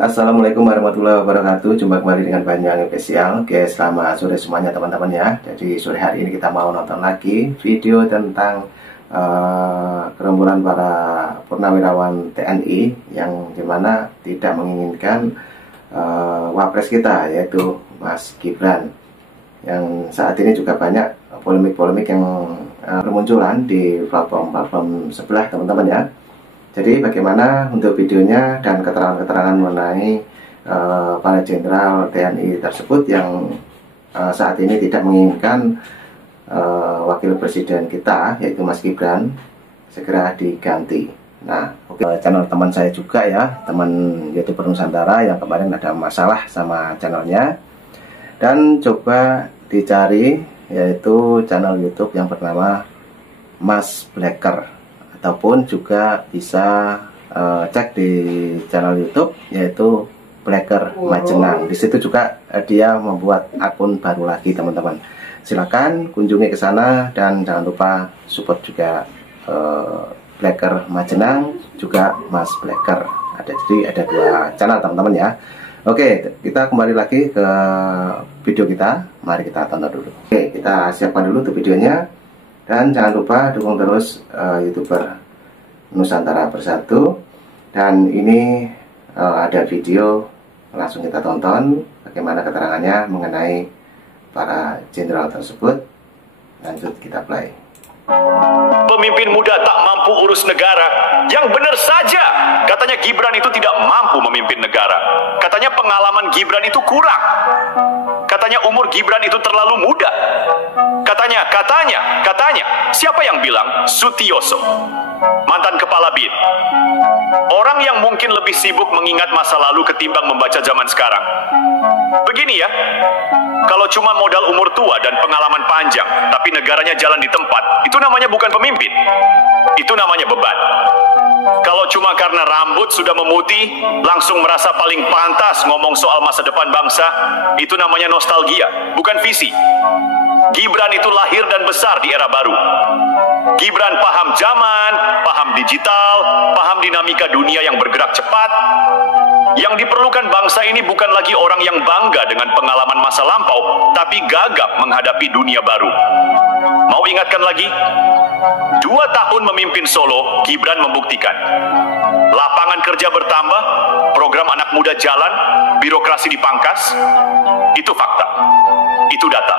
Assalamualaikum warahmatullahi wabarakatuh. Jumpa kembali dengan Banyuwangi Official. Oke, selamat sore semuanya teman-teman ya. Jadi sore hari ini kita mau nonton lagi video tentang gerombolan para purnawirawan TNI yang dimana tidak menginginkan wapres kita, yaitu Mas Gibran. Yang saat ini juga banyak polemik-polemik yang bermunculan di platform sebelah teman-teman ya. Jadi bagaimana untuk videonya dan keterangan-keterangan mengenai para jenderal TNI tersebut yang saat ini tidak menginginkan wakil presiden kita, yaitu Mas Gibran, segera diganti. Nah, channel teman saya juga ya, teman YouTuber Nusantara yang kemarin ada masalah sama channelnya, dan coba dicari yaitu channel YouTube yang bernama Mas Blacker, ataupun juga bisa cek di channel YouTube yaitu Blacker Majenang. Di situ juga dia membuat akun baru lagi teman-teman. Silakan kunjungi ke sana dan jangan lupa support juga Blacker Majenang juga Mas Blacker. Jadi ada dua channel teman-teman ya. Oke, kita kembali lagi ke video kita. Mari kita tonton dulu. Oke, kita siapkan dulu tuh videonya. Dan jangan lupa dukung terus YouTuber Nusantara Bersatu. Dan ini ada video, langsung kita tonton bagaimana keterangannya mengenai para jenderal tersebut. Lanjut kita play. Pemimpin muda tak mampu urus negara. Yang benar saja, katanya Gibran itu tidak mampu memimpin negara. Katanya pengalaman Gibran itu kurang. Katanya umur Gibran itu terlalu muda. Katanya, siapa yang bilang? Sutioso, mantan kepala BIN. Orang yang mungkin lebih sibuk mengingat masa lalu ketimbang membaca zaman sekarang. Begini ya, kalau cuma modal umur tua dan pengalaman panjang, tapi negaranya jalan di tempat, itu namanya bukan pemimpin. Itu namanya beban. Kalau cuma karena rambut sudah memutih, langsung merasa paling pantas ngomong soal masa depan bangsa, itu namanya nostalgia, bukan visi. Gibran itu lahir dan besar di era baru. Gibran paham zaman, paham digital, paham dinamika dunia yang bergerak cepat. Yang diperlukan bangsa ini bukan lagi orang yang bangga dengan pengalaman masa lampau, tapi gagap menghadapi dunia baru. Mau ingatkan lagi? 2 tahun memimpin Solo, Gibran membuktikan. Lapangan kerja bertambah, program anak muda jalan, birokrasi dipangkas. Itu fakta. Itu data.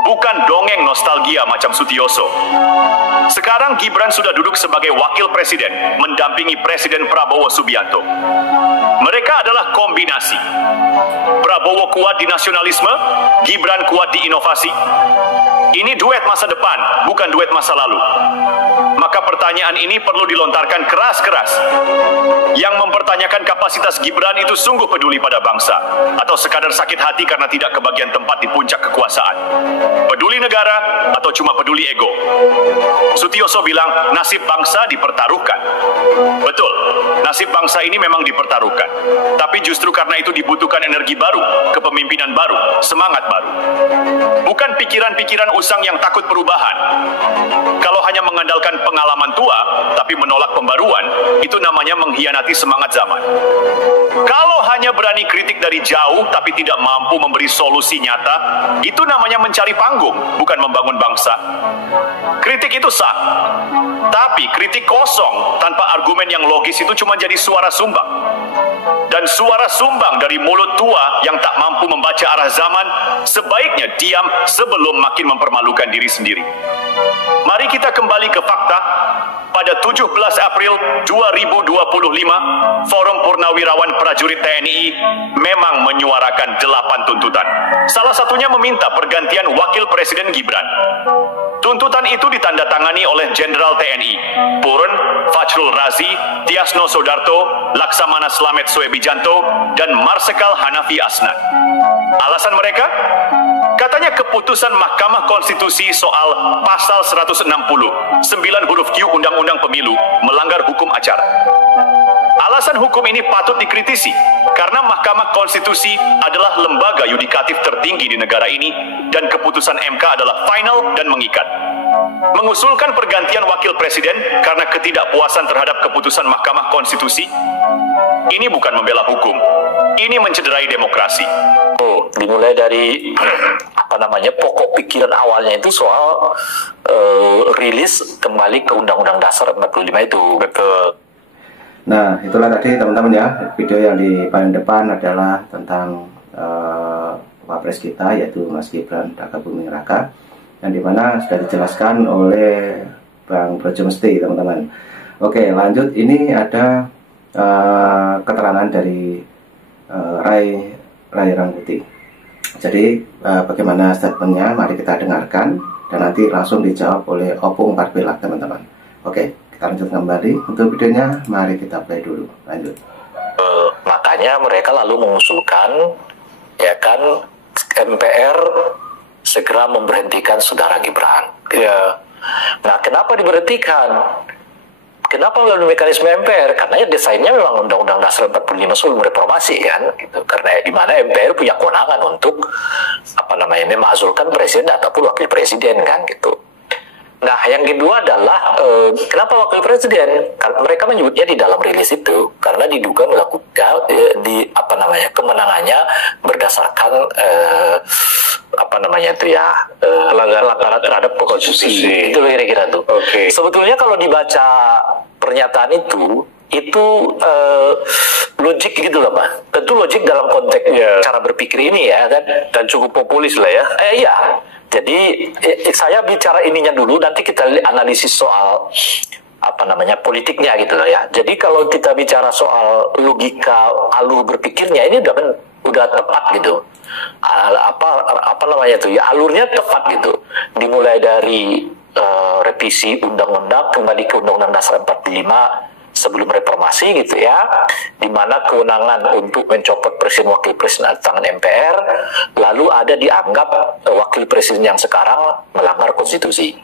Bukan dongeng nostalgia macam Sutioso. Sekarang Gibran sudah duduk sebagai wakil presiden, mendampingi Presiden Prabowo Subianto. Mereka adalah kombinasi. Prabowo kuat di nasionalisme, Gibran kuat di inovasi. Ini duet masa depan, bukan duet masa lalu. Maka pertanyaan ini perlu dilontarkan keras-keras. Yang mempertanyakan kapasitas Gibran itu sungguh peduli pada bangsa, atau sekadar sakit hati karena tidak kebagian tempat di puncak kekuasaan? Peduli negara atau cuma peduli ego? Sutioso bilang nasib bangsa dipertaruhkan. Betul, nasib bangsa ini memang dipertaruhkan. Tapi justru karena itu dibutuhkan energi baru, kepemimpinan baru, semangat baru. Bukan pikiran-pikiran usang yang takut perubahan. Kalau hanya mengandalkan pengalaman tua, tapi menolak pembaruan, itu namanya mengkhianati semangat zaman. Kalau hanya berani kritik dari jauh, tapi tidak mampu memberi solusi nyata, itu namanya mencari panggung, bukan membangun bangsa. Kritik itu sah, tapi kritik kosong tanpa argumen yang logis itu cuma jadi suara sumbang. Dan suara sumbang dari mulut tua yang tak mampu membaca arah zaman, sebaiknya diam sebelum makin mempermalukan diri sendiri. Mari kita kembali ke fakta. Pada 17 April 2025, Forum Purnawirawan Prajurit TNI memang menyuarakan 8 tuntutan. Salah satunya meminta pergantian Wakil Presiden Gibran. Tuntutan itu ditandatangani oleh Jenderal TNI Purn Fajrul Razi, Tiasno Sodarto, Laksamana Slamet Soebijanto, dan Marsikal Hanafi Asnan. Alasan mereka? Katanya keputusan Mahkamah Konstitusi soal pasal 160, 9 huruf Q Undang-Undang Pemilu melanggar hukum acara. Alasan hukum ini patut dikritisi karena Mahkamah Konstitusi adalah lembaga yudikatif tertinggi di negara ini dan keputusan MK adalah final dan mengikat. Mengusulkan pergantian wakil presiden karena ketidakpuasan terhadap keputusan Mahkamah Konstitusi. Ini bukan membela hukum. Ini mencederai demokrasi. Dimulai dari pokok pikiran awalnya itu soal rilis kembali ke Undang-Undang Dasar 45 itu. Betul. Nah, itulah tadi teman-teman ya, video yang di paling depan adalah tentang Wapres kita, yaitu Mas Gibran Rakabuming Raka, yang dimana sudah dijelaskan oleh Bang Brojo Mesti, teman-teman. Oke, lanjut. Ini ada keterangan dari Ray Rangkuti. Jadi bagaimana statementnya, mari kita dengarkan dan nanti langsung dijawab oleh Opung Parpelak, teman-teman. Oke, kita lanjut kembali untuk videonya. Mari kita play dulu. Lanjut. Makanya mereka lalu mengusulkan, ya kan, MPR segera memberhentikan saudara Gibran. Ya. Nah, kenapa diberhentikan? Kenapa melalui mekanisme MPR? Karena ya desainnya memang Undang-Undang Dasar 45 sebelum reformasi kan, gitu. Karena di mana MPR punya kewenangan untuk memakzulkan presiden ataupun wakil presiden kan, gitu. Nah, yang kedua adalah kenapa wakil presiden? Karena mereka menyebutnya di dalam rilis itu karena diduga melakukan kemenangannya berdasarkan pelanggaran terhadap konstitusi. Itu kira-kira tuh. Okay. Sebetulnya kalau dibaca pernyataan itu logik gitu loh, Pak. Tentu logik dalam konteks cara berpikir ini ya kan, dan cukup populis lah ya. Iya. Jadi saya bicara ininya dulu, nanti kita analisis soal politiknya gitu loh ya. Jadi kalau kita bicara soal logika alur berpikirnya ini udah tepat gitu. Alurnya tepat gitu. Dimulai dari revisi undang-undang kembali ke Undang-Undang Dasar 45 sebelum reformasi gitu ya, di mana kewenangan untuk mencopot presiden wakil presiden ada tangan MPR, lalu ada dianggap wakil presiden yang sekarang melanggar konstitusi.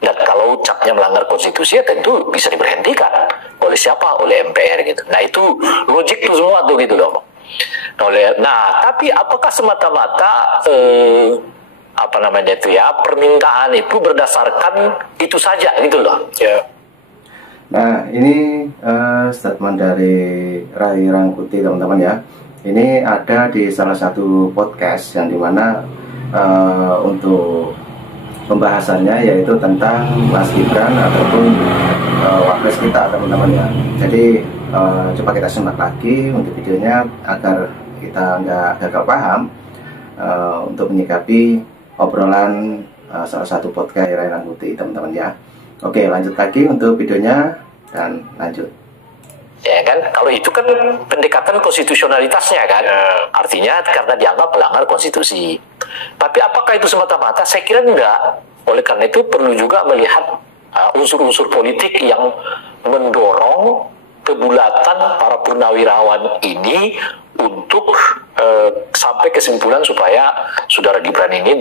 Dan kalau capnya melanggar konstitusi ya tentu bisa diberhentikan oleh siapa? Oleh MPR gitu. Nah itu logik tuh semua tuh gitu loh. Nah tapi apakah semata-mata permintaan itu berdasarkan itu saja gitu loh? Ya. Nah, ini statement dari Ray Rangkuti, teman-teman ya. Ini ada di salah satu podcast yang dimana untuk pembahasannya yaitu tentang Mas Gibran ataupun Wapres kita, teman-teman ya. Jadi coba kita simak lagi untuk videonya agar kita nggak gagal paham untuk menyikapi obrolan salah satu podcast Ray Rangkuti, teman-teman ya. Oke, lanjut lagi untuk videonya dan lanjut. Ya kan, kalau itu kan pendekatan konstitusionalitasnya kan, artinya karena dianggap pelanggar konstitusi. Tapi apakah itu semata-mata? Saya kira enggak. Oleh karena itu perlu juga melihat unsur-unsur politik yang mendorong kebulatan para purnawirawan ini untuk sampai kesimpulan supaya saudara Gibran ini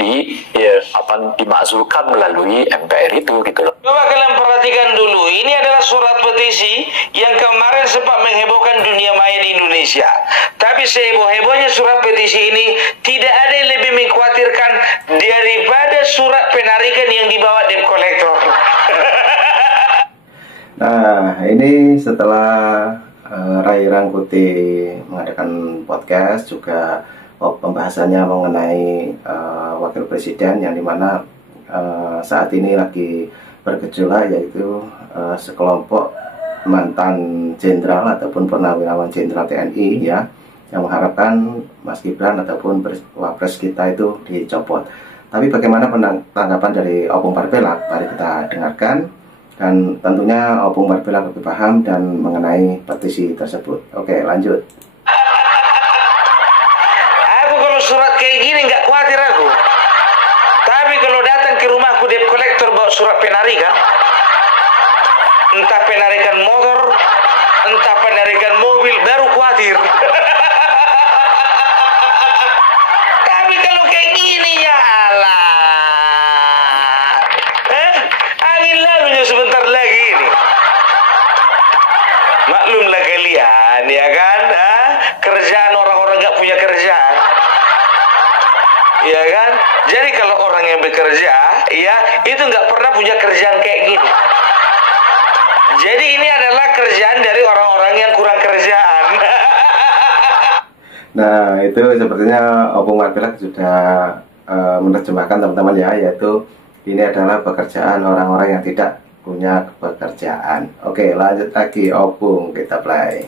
dimakzulkan melalui MPR itu gitu loh. Coba kalian perhatikan dulu, ini adalah surat petisi yang kemarin sempat menghebohkan dunia maya di Indonesia. Tapi seheboh-hebohnya surat petisi ini tidak ada yang lebih mengkhawatirkan daripada surat penarikan yang dibawa debt collector. Nah, ini setelah Ray Rangkuti mengadakan podcast juga pembahasannya mengenai wakil presiden yang dimana saat ini lagi bergejolak, yaitu sekelompok mantan jenderal ataupun purnawirawan jenderal TNI ya, yang mengharapkan Mas Gibran ataupun Wapres kita itu dicopot. Tapi bagaimana tanggapan dari Opung Parpelak? Mari kita dengarkan. Dan tentunya Opung Parpelak lebih paham dan mengenai petisi tersebut. Oke, lanjut. Aku kalau surat kayak gini nggak khawatir aku. Tapi kalau datang ke rumahku debt collector bawa surat penarikan, entah penarikan motor, entah penarikan mobil, baru khawatir. Tapi kalau kayak gini ya Allah. Angin lalunya sebentar lagi ini. Maklumlah kalian ya kan, kerjaan orang-orang nggak punya kerjaan, ya kan. Jadi kalau orang yang bekerja, ya itu nggak pernah punya kerjaan kayak gini. Jadi ini adalah kerjaan dari orang-orang yang kurang kerjaan. Nah, itu sepertinya Opung Markelak sudah menerjemahkan teman-teman ya, yaitu ini adalah pekerjaan orang-orang yang tidak punya pekerjaan. Oke, lanjut lagi Opung, kita play.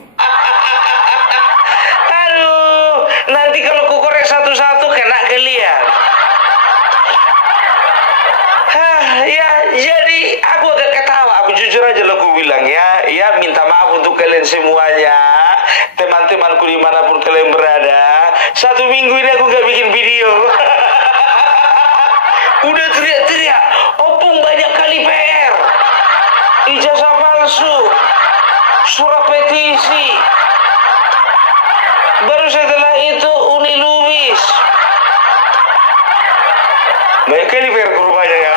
Aduh, nanti kalau ku korek satu-satu kena kalian. Ya, jadi aku agak ketawa. Aku jujur aja lo aku bilang ya minta maaf untuk kalian semuanya, teman-temanku dimanapun kalian berada. 1 minggu ini aku gak bikin video. Udah teriak-teriak, Opung banyak kali PR, ijazah palsu, surat petisi. Baru setelah itu Uni Lubis. Banyak kali PR ke rumahnya ya.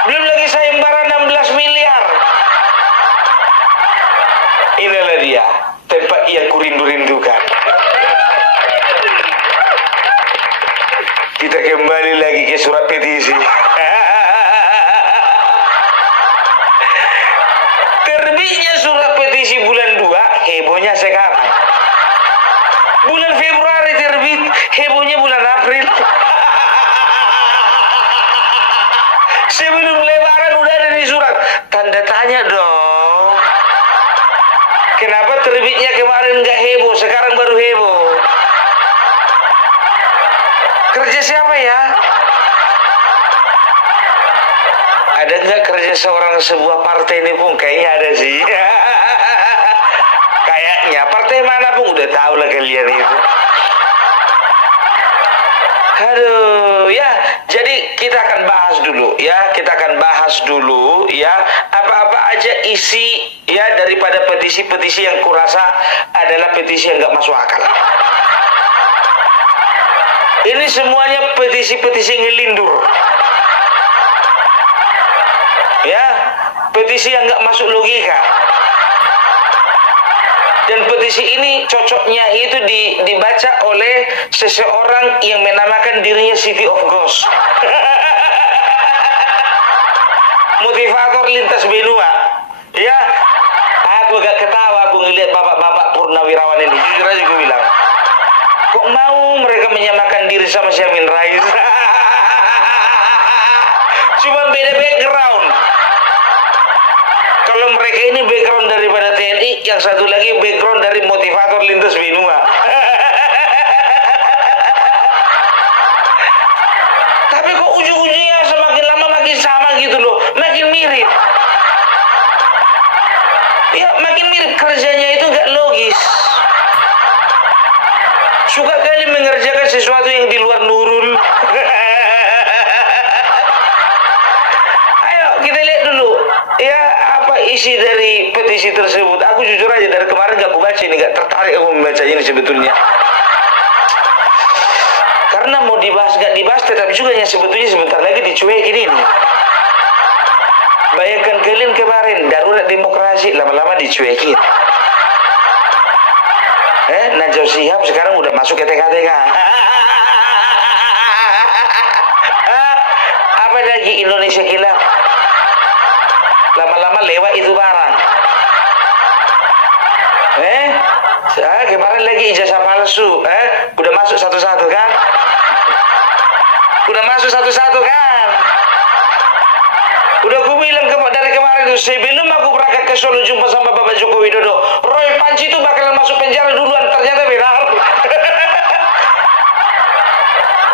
Belum lagi sayembara 16 miliar. Inilah dia tempat yang kurindu-rindukan. Kita kembali lagi ke surat petisi. Terbitnya surat petisi bulan 2, hebohnya sekarang. Bulan Februari terbit, hebohnya bulan April. Sebelum lebaran udah ada di surat. Tanda tanya dong. Kenapa terbitnya kemarin nggak heboh, sekarang baru heboh? Kerja siapa ya? Ada nggak kerja sebuah partai ini pun? Kayaknya ada sih. Kayaknya partai mana pun udah tahu lah kalian itu. Aduh, ya. Jadi kita akan bahas dulu ya apa-apa aja isi ya daripada petisi-petisi yang kurasa adalah petisi yang nggak masuk akal. Ini semuanya petisi-petisi ngelindur. Ya, petisi yang nggak masuk logika. Dan petisi ini cocoknya itu dibaca oleh seseorang yang menamakan dirinya City of Ghost. Motivator lintas benua. Ya, aku agak ketawa aku ngelihat bapak-bapak purnawirawan ini. Jujur aja gue bilang, kok mau mereka menyamakan diri sama si Amin Rais? Cuma beda background. Kalau mereka ini background daripada TNI, yang satu lagi background dari motivator lintas benua. Tapi kok ujung-ujungnya semakin lama makin sama gitu loh, makin mirip. Ya makin mirip, kerjanya itu nggak logis. Suka kali mengerjakan sesuatu yang di luar nurul. Ayo kita lihat dulu ya apa isi dari petisi tersebut. Aku jujur aja dari kemarin gak aku baca ini, gak tertarik aku membaca ini sebetulnya. Karena mau dibahas gak dibahas, tetapi juga yang sebetulnya sebentar lagi dicuekin ini. Bayangkan kalian kemarin darurat demokrasi, lama-lama dicuekin. Najwa Shihab sekarang udah masuk ke TK-TK. Apa lagi Indonesia Kilap? Lama-lama lewat itu barang. Kemarin lagi ijazah palsu. Udah masuk satu-satu kan? Udah masuk satu-satu kan? Udah aku bilang dari kemarin itu, sebelum aku berangkat ke Solo jumpa sama Bapak Joko Widodo, Roy Panci itu bakalan masuk penjara duluan, ternyata benar.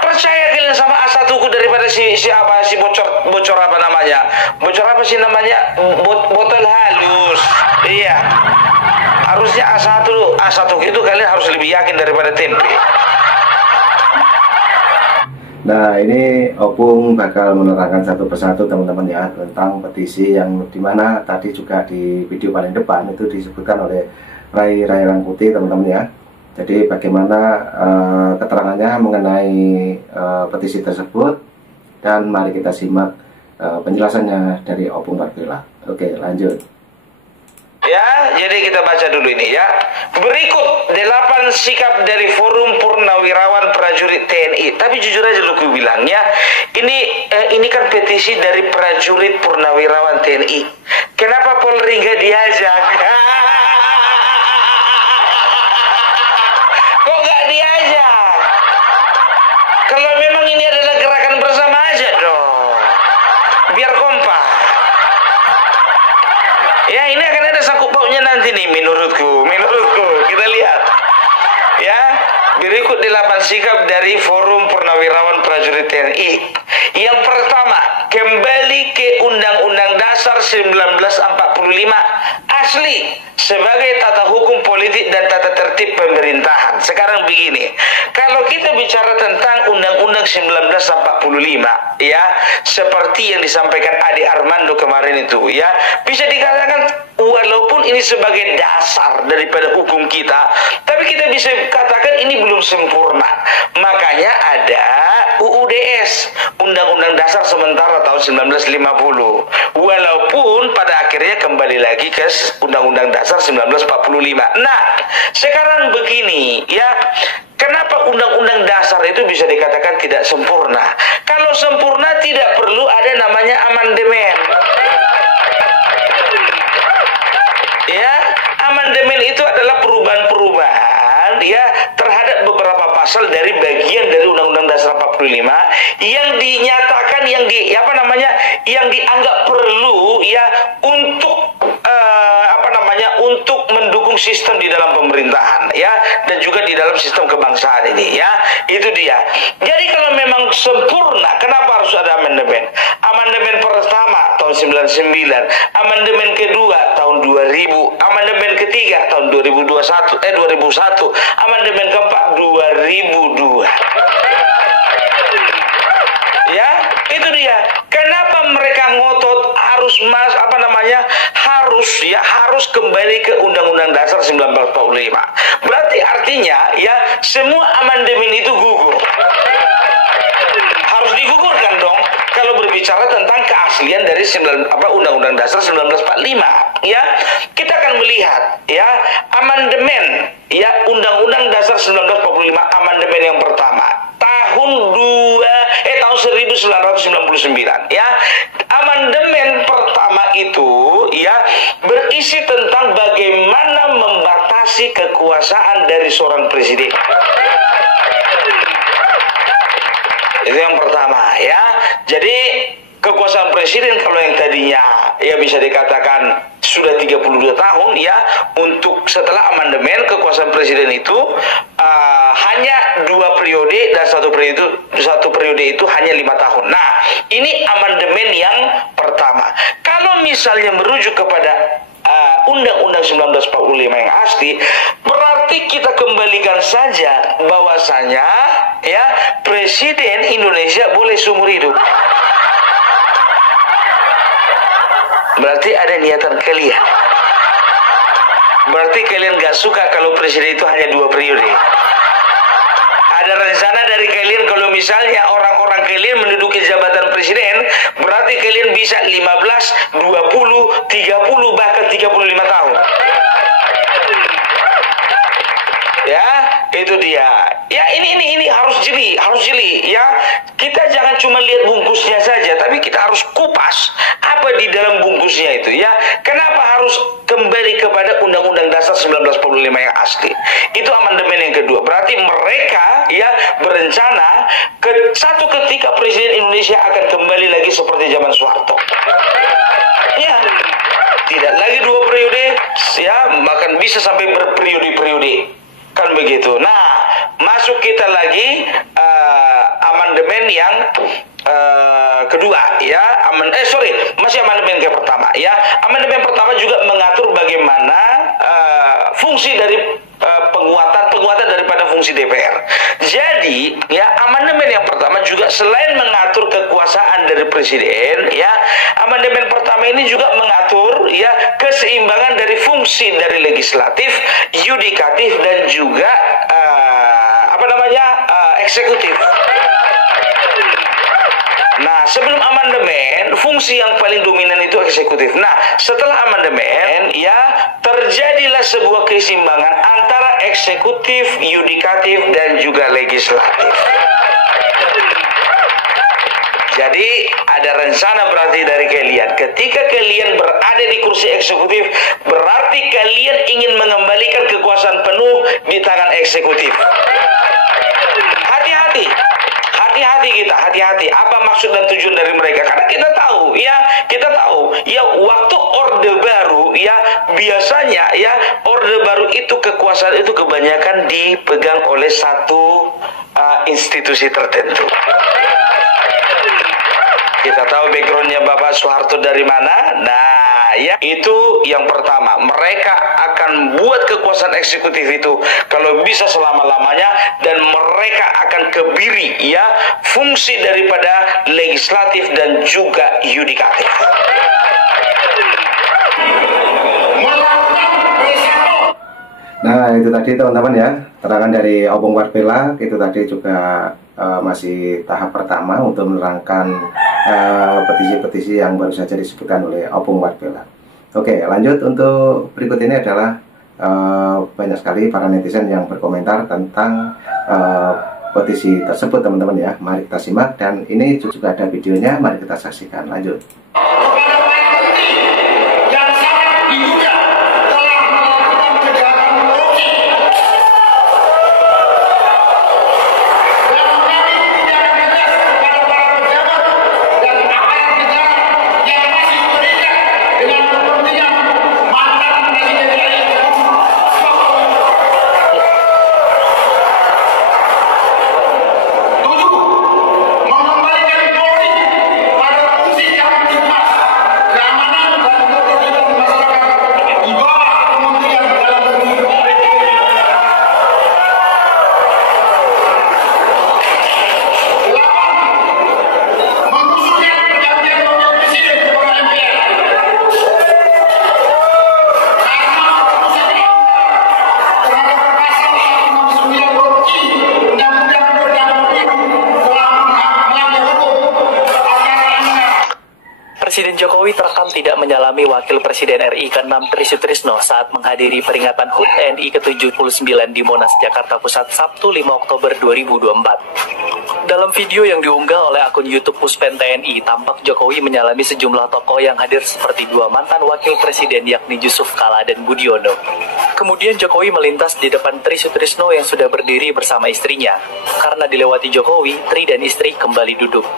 Percaya kalian sama A1ku daripada si bocor apa namanya? Bocor apa sih namanya? Botol halus. Iya. Harusnya A1 itu kalian harus lebih yakin daripada tempe. Nah, ini Opung bakal menerangkan satu persatu teman-teman ya tentang petisi yang dimana tadi juga di video paling depan itu disebutkan oleh Ray Rangkuti teman-teman ya. Jadi bagaimana keterangannya mengenai petisi tersebut, dan mari kita simak penjelasannya dari Opung Markelak. Oke, lanjut. Ya, jadi kita baca dulu ini ya. Berikut 8 sikap dari Forum Purnawirawan Prajurit TNI. Tapi jujur aja lu bilang ya, ini kan petisi dari prajurit purnawirawan TNI. Kenapa Polri nggak diajak? Ya, ini akan ada sangkut pautnya nanti nih menurutku. Kita lihat. Ya, berikut 8 sikap dari Forum Purnawirawan Prajurit TNI. Yang pertama, kembali ke Undang-Undang Dasar 1945 asli sebagai tata hukum politik dan tata tertib pemerintahan. Sekarang begini, kalau kita bicara tentang Undang-Undang 1945, ya, seperti yang disampaikan Adi Armando kemarin itu, ya, bisa dikatakan walaupun ini sebagai dasar daripada hukum kita, tapi kita bisa katakan ini belum sempurna. Makanya ada UUDS, Undang-Undang Dasar Sementara tahun 1950. Walaupun pada akhirnya kembali lagi ke Undang-Undang Dasar 1945. Nah, sekarang begini, ya, kenapa Undang-Undang Dasar itu bisa dikatakan tidak sempurna? Kalau sempurna tidak perlu ada namanya amandemen. Ya, amandemen itu adalah perubahan-perubahan, ya, terhadap beberapa pasal dari bagian dari Undang-Undang Dasar 45 yang dinyatakan, yang dianggap perlu, ya, untuk untuk mendukung sistem di dalam pemerintahan, ya, dan juga di dalam sistem kebangsaan ini, ya. Itu dia. Jadi kalau memang sempurna, kenapa harus ada amandemen? Amandemen pertama tahun 99, amandemen kedua tahun 2000, amandemen ketiga tahun 2001, amandemen keempat 2002. Ya, itu dia. Kenapa mereka ngotot harus kembali ke Undang-Undang Dasar 1945? Berarti artinya, ya, semua amandemen itu gugur. Harus digugurkan dong kalau berbicara tentang keaslian dari Undang-Undang Dasar 1945, ya. Kita akan melihat, ya, amandemen, ya, Undang-Undang Dasar 1945 amandemen yang pertama tahun 1999, ya. Amandemen pertama itu, ya, berisi tentang bagaimana membatasi kekuasaan dari seorang presiden. Itu yang pertama, ya. Jadi kekuasaan presiden kalau yang tadinya, ya, bisa dikatakan sudah 32 tahun, ya, untuk setelah amandemen kekuasaan presiden itu hanya 2 periode dan satu periode itu hanya 5 tahun. Nah, ini amandemen yang pertama. Kalau misalnya merujuk kepada Undang-Undang 1945 yang asli, berarti kita kembalikan saja bahwasanya, ya, presiden Indonesia boleh seumur hidup. Berarti ada niatan kalian. Berarti kalian gak suka kalau presiden itu hanya 2 periode. Ada rencana dari kalian kalau misalnya orang-orang kalian menduduki jabatan presiden, berarti kalian bisa 15, 20, 30, bahkan 35 tahun. Ya, itu dia. Ya, ini harus jeli, ya. Kita jangan cuma lihat bungkusnya saja, tapi kita harus kupas apa di dalam bungkusnya itu, ya. Kenapa harus kembali kepada Undang-Undang Dasar 1945 yang asli? Itu amandemen yang kedua. Berarti mereka, ya, berencana satu ketika presiden Indonesia akan kembali lagi seperti zaman Soeharto. Ya. Tidak lagi 2 periode, ya, bahkan bisa sampai berperiode-periode. Kan begitu. Nah, masuk kita lagi amandemen yang kedua, ya. Masih amandemen yang pertama, ya. Amandemen pertama juga mengatur bagaimana fungsi dari penguatan daripada fungsi DPR. Jadi, ya, amandemen yang pertama juga selain mengatur kekuasaan dari presiden, ya, amandemen pertama ini juga mengatur, ya, keseimbangan dari fungsi dari legislatif, yudikatif, dan juga eksekutif. Nah, sebelum amandemen, fungsi yang paling dominan itu eksekutif. Nah, setelah amandemen, ya, terjadilah sebuah keseimbangan antara eksekutif, yudikatif, dan juga legislatif. Jadi, ada rencana berarti dari kalian. Ketika kalian berada di kursi eksekutif, berarti kalian ingin mengembalikan kekuasaan penuh di tangan eksekutif. Hati-hati apa maksud dan tujuan dari mereka, karena kita tahu, ya, waktu Orde Baru, ya, kekuasaan itu kebanyakan dipegang oleh satu institusi tertentu. Kita tahu backgroundnya Bapak Soeharto dari mana. Nah, ya itu yang pertama. Mereka akan buat kekuasaan eksekutif itu kalau bisa selama-lamanya, dan mereka akan kebiri ya fungsi daripada legislatif dan juga yudikatif. Nah, itu tadi teman-teman ya, terangan dari Opung Warpela. Itu tadi juga masih tahap pertama untuk menerangkan petisi-petisi yang baru saja disebutkan oleh Opung Warpela. Oke, lanjut untuk berikut ini adalah banyak sekali para netizen yang berkomentar tentang petisi tersebut teman-teman ya. Mari kita simak, dan ini juga ada videonya, mari kita saksikan. Lanjut. Presiden Jokowi terekam tidak menyalami Wakil Presiden RI ke-6 Tri Sutrisno saat menghadiri peringatan HUT TNI ke-79 di Monas, Jakarta Pusat, Sabtu 5 Oktober 2024. Dalam video yang diunggah oleh akun YouTube Puspen TNI, tampak Jokowi menyalami sejumlah tokoh yang hadir seperti dua mantan Wakil Presiden yakni Yusuf Kala dan Budiono. Kemudian Jokowi melintas di depan Tri Sutrisno yang sudah berdiri bersama istrinya. Karena dilewati Jokowi, Tri dan istri kembali duduk.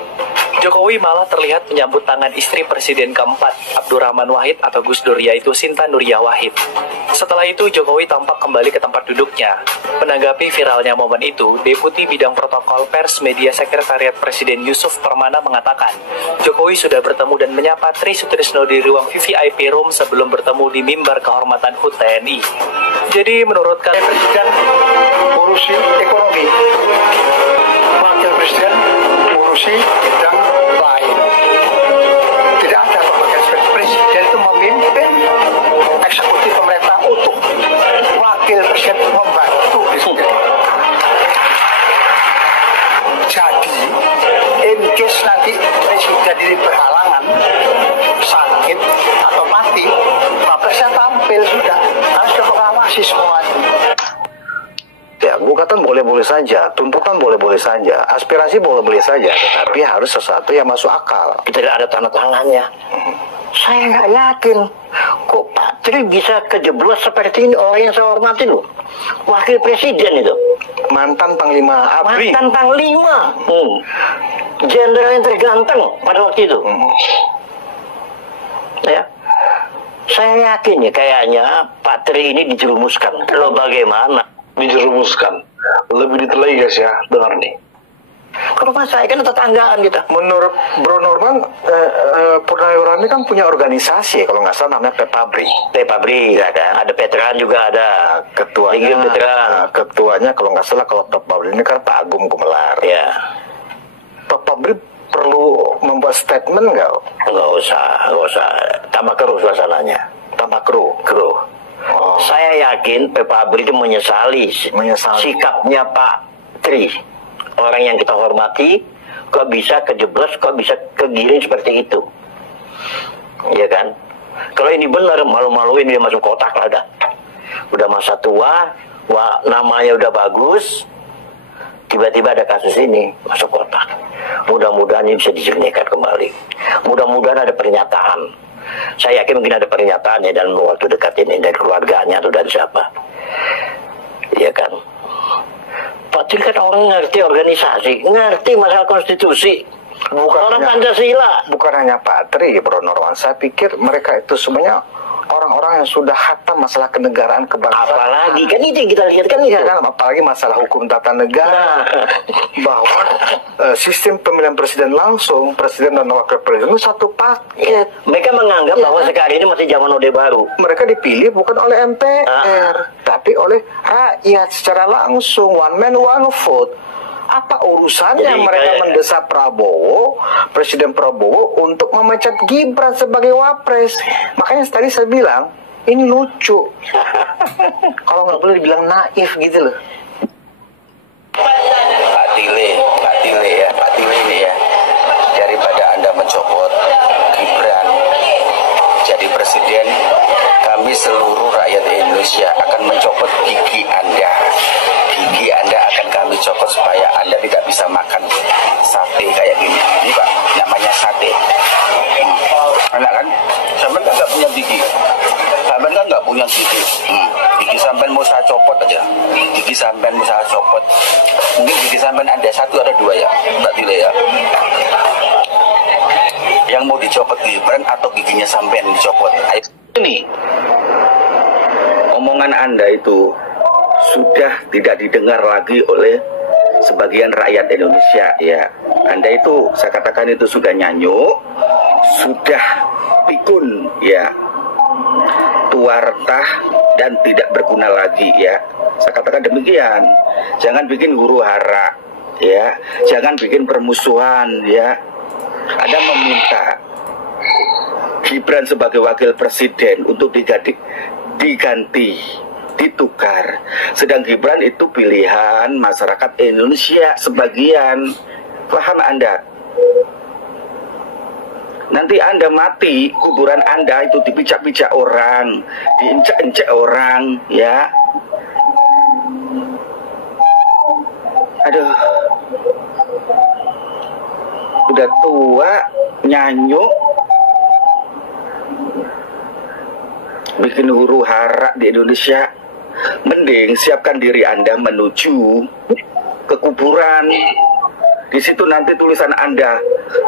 Jokowi malah terlihat menyambut tangan istri Presiden keempat, Abdurrahman Wahid atau Gus Dur, yaitu Sinta Nuriyah Wahid. Setelah itu, Jokowi tampak kembali ke tempat duduknya. Menanggapi viralnya momen itu, Deputi Bidang Protokol Pers Media Sekretariat Presiden Yusuf Permana mengatakan, Jokowi sudah bertemu dan menyapa Tri Sutrisno di ruang VVIP Room sebelum bertemu di mimbar kehormatan HUT TNI. Jadi menurut kalian, Presiden urusi ekonomi, Wakil Presiden urusi bidang lain. Tidak ada pembagian. Presiden itu memimpin eksekutif pemerintah utuh, Wakil Presiden membantu di sini. Jadi, in case nanti Presiden ini berhalangan, sakit atau mati, maka saya tampil sudah, harus mengawasi semuanya. Ya, gugatan boleh-boleh saja, tuntutan boleh-boleh saja, aspirasi boleh-boleh saja, tetapi harus sesuatu yang masuk akal. Tidak ada tanda tangannya. Saya nggak yakin kok Pak Tri bisa kejeblos seperti ini. Orang yang saya hormati loh, Wakil Presiden itu, Mantan Panglima ABRI, mantan Panglima, jenderal yang terganteng pada waktu itu. Ya, saya yakin ya kayaknya Pak Tri ini dijerumuskan. Lo bagaimana? dijerumuskan. Lebih ditelai guys ya, dengar nih. Kalau Mas saya kan tetanggaan kita. Menurut Bro Norman, Purnawirawan ini kan punya organisasi, kalau nggak salah namanya Pepabri. Pepabri, ya kan? Ada veteran juga ada. Ketuanya, ketuanya kalau nggak salah, kalau Pepabri ini kan Pak Agung Gumelar. Ya. Pepabri perlu membuat statement nggak? Nggak usah. Tambah keruh suasananya. Tambah keruh. Oh. Saya yakin Pepabri itu menyesali sikapnya Pak Tri, orang yang kita hormati, kok bisa kejeblos, kok bisa kegiring seperti itu, ya kan? Kalau ini benar, malu-maluin dia masuk kotak lah dah. Udah masa tua, namanya udah bagus, tiba-tiba ada kasus ini masuk kotak. Mudah-mudahan ini bisa dijernihkan kembali. Mudah-mudahan ada pernyataan. Saya yakin mungkin ada pernyataannya dan waktu dekat ini dari keluarganya atau dari siapa, ya kan? Pak Tri kan orang ngerti organisasi, ngerti masalah konstitusi, bukan orang hanya, Pancasila. Bukan hanya Pak Tri, Bro Norman. Saya pikir mereka itu semuanya orang-orang yang sudah hatam masalah kenegaraan kebangsaan. Apalagi kan itu yang kita lihat kan itu. Ya kan, apalagi masalah hukum tata negara, bahwa sistem pemilihan presiden langsung, presiden dan wakil presiden itu satu paket. Mereka menganggap bahwa sekarang ini masih zaman Orde Baru. Mereka dipilih bukan oleh MPR, tapi oleh rakyat secara langsung, one man one vote. Apa urusannya jadi, mereka mendesak Prabowo, Presiden Prabowo untuk memecat Gibran sebagai wapres? Makanya tadi saya bilang ini lucu. Kalau nggak boleh dibilang naif gitu loh. Pak Tile ini ya, daripada Anda mencopot Gibran jadi presiden, kami seluruh rakyat Indonesia akan mencopot gigi Anda. Gigi Anda akan kami copot supaya Anda tidak bisa makan sate kayak gini. Ini Pak, namanya sate. Enak kan? Sampai kan nggak punya gigi. Sampai kan nggak punya gigi. Gigi sampai mau saya copot aja. Gigi sampai mau saya copot. Mungkin gigi sampai Anda satu ada dua ya, Mbak Tile ya. Yang mau dicopot Gibran atau giginya sampai dicopot? Ini omongan Anda itu sudah tidak didengar lagi oleh sebagian rakyat Indonesia ya. Anda itu, saya katakan itu sudah nyanyuk, sudah pikun ya, tua rentah dan tidak berguna lagi ya. Saya katakan demikian. Jangan bikin huru hara ya, jangan bikin permusuhan ya. Anda meminta Gibran sebagai wakil presiden untuk diganti, ditukar. Sedang Gibran itu pilihan masyarakat Indonesia sebagian. Paham Anda? Nanti Anda mati, kuburan Anda itu dipijak-pijak orang, diinjak-injak orang, ya. Aduh. Udah tua, nyanyuk, bikin huru hara di Indonesia. Mending siapkan diri Anda menuju ke kuburan. Di situ nanti tulisan Anda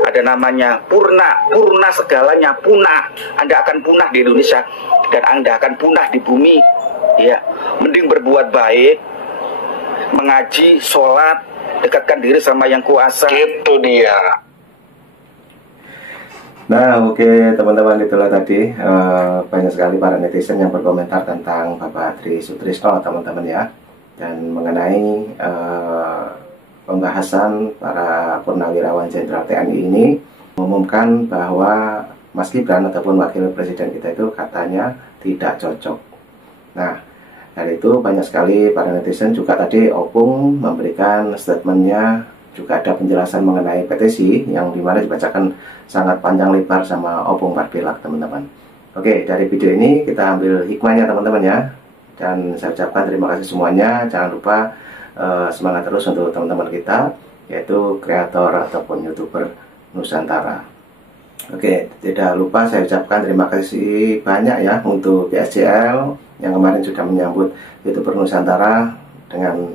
ada namanya purna, purna segalanya punah. Anda akan punah di Indonesia dan Anda akan punah di bumi. Ya, mending berbuat baik, mengaji, sholat, dekatkan diri sama yang kuasa. Itu dia. Nah, oke teman-teman, itulah tadi banyak sekali para netizen yang berkomentar tentang Bapak Tri Sutrisno teman-teman ya, dan mengenai pembahasan para purnawirawan Jenderal TNI ini mengumumkan bahwa Mas Gibran ataupun Wakil Presiden kita itu katanya tidak cocok. Nah, dari itu banyak sekali para netizen juga tadi Opung memberikan statementnya, juga ada penjelasan mengenai petisi yang dimana dibacakan sangat panjang lebar sama Opung Parpilak teman-teman. Oke, dari video ini kita ambil hikmahnya teman-teman ya, dan saya ucapkan terima kasih semuanya. Jangan lupa semangat terus untuk teman-teman kita, yaitu kreator ataupun YouTuber Nusantara. Oke, tidak lupa saya ucapkan terima kasih banyak ya untuk PSJL yang kemarin sudah menyambut YouTuber Nusantara dengan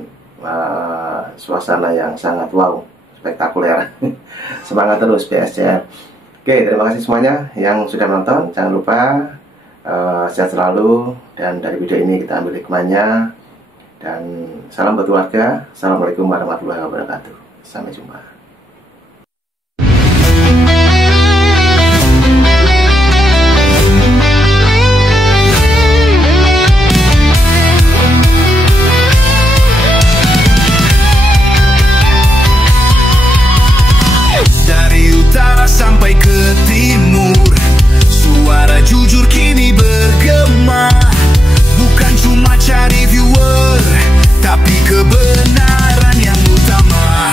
suasana yang sangat wow, spektakuler. Semangat terus PSJL. Oke, terima kasih semuanya yang sudah menonton. Jangan lupa sehat selalu, dan dari video ini kita ambil hikmahnya. Dan salam buat keluarga. Assalamualaikum warahmatullahi wabarakatuh. Sampai jumpa. Sampai ke timur, suara jujur kini bergema. Bukan cuma cari viewer, tapi kebenaran yang utama.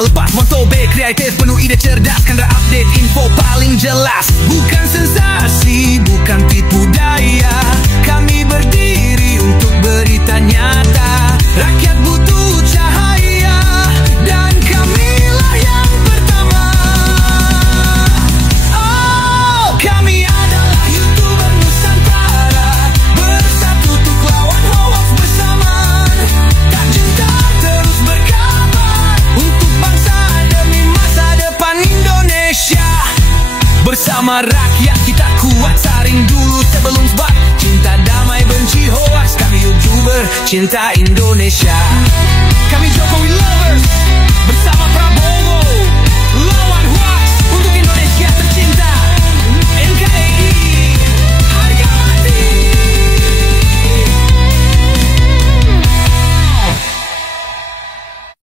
Tak lepas moto B, kreatif penuh ide cerdas, Kandra update info paling jelas. Bukan sensasi, bukan tipu daya, kami berdiri untuk berita nyata. Rakyat butuh cahaya, dan kamilah yang pertama. Oh, kami adalah YouTuber Nusantara, bersatu untuk lawan hoax bersamaan. Tak gentar terus berkabar untuk bangsa demi masa depan Indonesia. Bersama rakyat kita kuat, saring dulu sebelum sebar. Cinta damai benci hoax, kami YouTuber cinta Indonesia. Kami Jokowi